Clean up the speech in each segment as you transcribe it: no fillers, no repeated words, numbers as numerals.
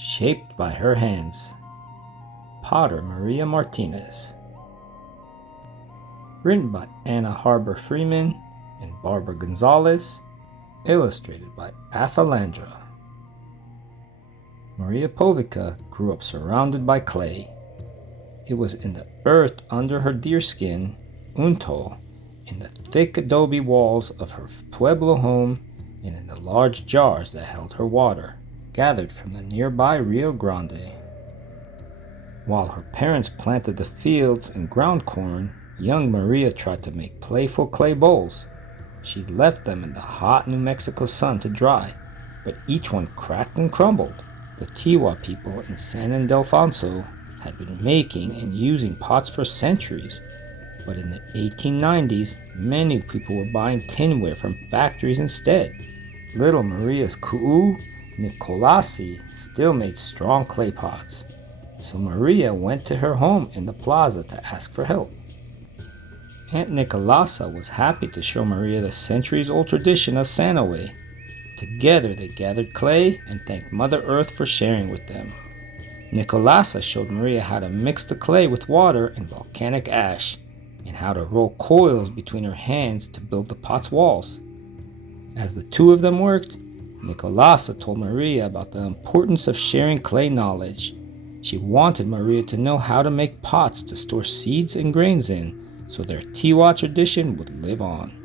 shaped by her hands. Potter Maria Martinez. Written by Anna Harbor Freeman and Barbara Gonzalez. Illustrated by Afalandra. Maria Povica grew up surrounded by clay. It was in the earth under her deerskin, unto, in the thick adobe walls of her pueblo home, and in the large jars that held her water, gathered from the nearby Rio Grande. While her parents planted the fields and ground corn, young Maria tried to make playful clay bowls. She left them in the hot New Mexico sun to dry, but each one cracked and crumbled. The Tiwa people in San Ildefonso had been making and using pots for centuries, but in the 1890s, many people were buying tinware from factories instead. Little Maria's ku'u, Nicolasi, still made strong clay pots, so Maria went to her home in the plaza to ask for help. Aunt Nicolasa was happy to show Maria the centuries-old tradition of Sanoe. Together they gathered clay and thanked Mother Earth for sharing with them. Nicolasa showed Maria how to mix the clay with water and volcanic ash, and how to roll coils between her hands to build the pot's walls. As the two of them worked, Nicolasa told Maria about the importance of sharing clay knowledge. She wanted Maria to know how to make pots to store seeds and grains in, so their Tiwa tradition would live on.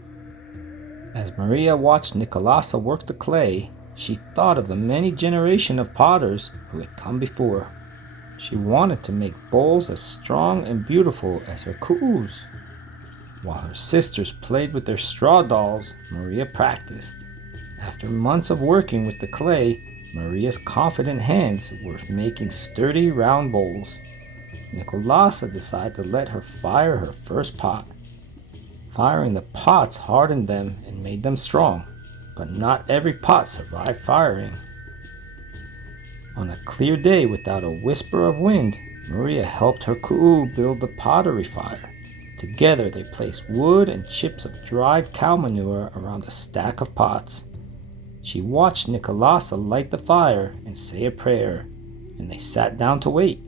As Maria watched Nicolasa work the clay, she thought of the many generations of potters who had come before. She wanted to make bowls as strong and beautiful as her ku'us. While her sisters played with their straw dolls, Maria practiced. After months of working with the clay, Maria's confident hands were making sturdy round bowls. Nicolasa decided to let her fire her first pot. Firing the pots hardened them and made them strong, but not every pot survived firing. On a clear day without a whisper of wind, Maria helped her ku'u build the pottery fire. Together they placed wood and chips of dried cow manure around a stack of pots. She watched Nicolasa light the fire and say a prayer, and they sat down to wait.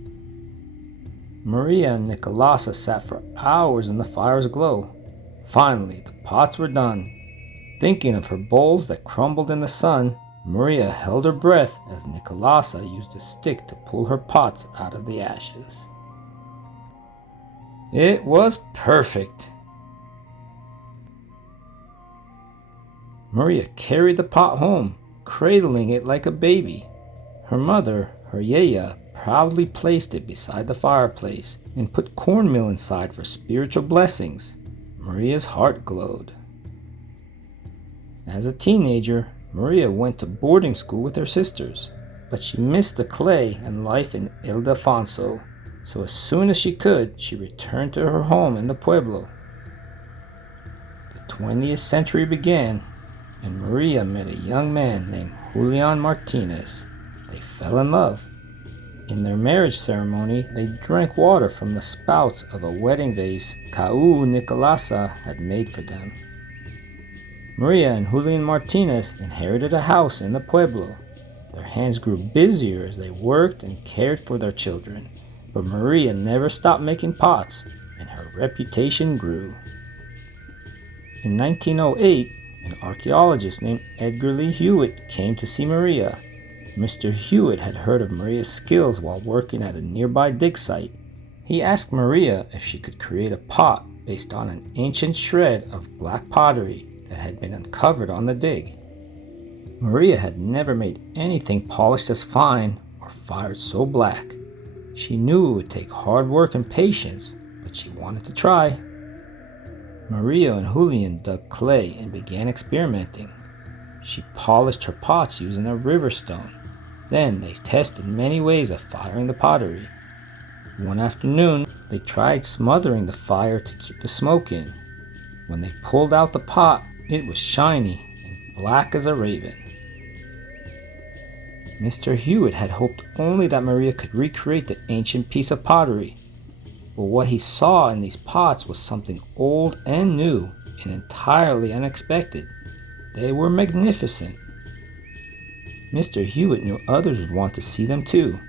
Maria and Nicolasa sat for hours in the fire's glow. Finally, the pots were done. Thinking of her bowls that crumbled in the sun, Maria held her breath as Nicolasa used a stick to pull her pots out of the ashes. It was perfect. Maria carried the pot home, cradling it like a baby. Her mother, her yaya, proudly placed it beside the fireplace and put cornmeal inside for spiritual blessings. Maria's heart glowed. As a teenager, Maria went to boarding school with her sisters, but she missed the clay and life in Ildefonso, so as soon as she could, she returned to her home in the pueblo. The 20th century began, and Maria met a young man named Julian Martinez. They fell in love. In their marriage ceremony, they drank water from the spouts of a wedding vase Kau Nicolasa had made for them. Maria and Julian Martinez inherited a house in the pueblo. Their hands grew busier as they worked and cared for their children, but Maria never stopped making pots, and her reputation grew. In 1908, an archaeologist named Edgar Lee Hewitt came to see Maria. Mr. Hewitt had heard of Maria's skills while working at a nearby dig site. He asked Maria if she could create a pot based on an ancient shred of black pottery that had been uncovered on the dig. Maria had never made anything polished as fine or fired so black. She knew it would take hard work and patience, but she wanted to try. Maria and Julian dug clay and began experimenting. She polished her pots using a river stone. Then they tested many ways of firing the pottery. One afternoon, they tried smothering the fire to keep the smoke in. When they pulled out the pot, it was shiny and black as a raven. Mr. Hewitt had hoped only that Maria could recreate the ancient piece of pottery, but what he saw in these pots was something old and new and entirely unexpected. They were magnificent. Mr. Hewitt knew others would want to see them too.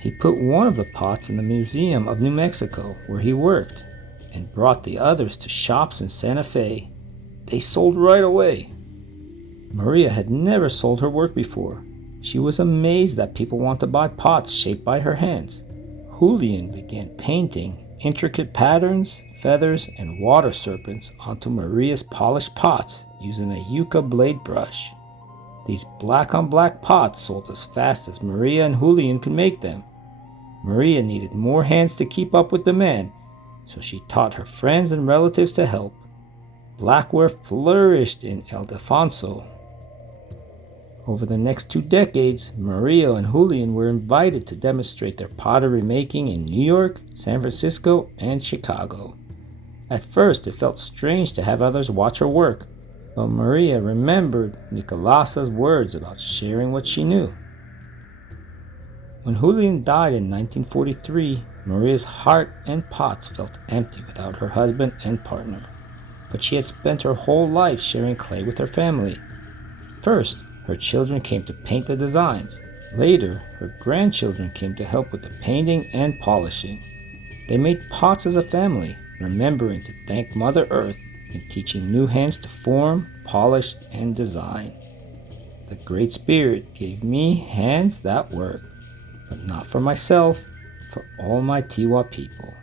He put one of the pots in the Museum of New Mexico, where he worked, and brought the others to shops in Santa Fe. They sold right away. Maria had never sold her work before. She was amazed that people wanted to buy pots shaped by her hands. Julian began painting intricate patterns, feathers, and water serpents onto Maria's polished pots using a yucca blade brush. These black-on-black pots sold as fast as Maria and Julian could make them. Maria needed more hands to keep up with demand, so she taught her friends and relatives to help. Blackware flourished in Ildefonso. Over the next 2 decades, Maria and Julian were invited to demonstrate their pottery making in New York, San Francisco, and Chicago. At first, it felt strange to have others watch her work, but Maria remembered Nicolasa's words about sharing what she knew. When Julian died in 1943, Maria's heart and pots felt empty without her husband and partner. But she had spent her whole life sharing clay with her family. First, her children came to paint the designs. Later, her grandchildren came to help with the painting and polishing. They made pots as a family, remembering to thank Mother Earth and teaching new hands to form, polish, and design. The Great Spirit gave me hands that work, but not for myself, for all my Tiwa people.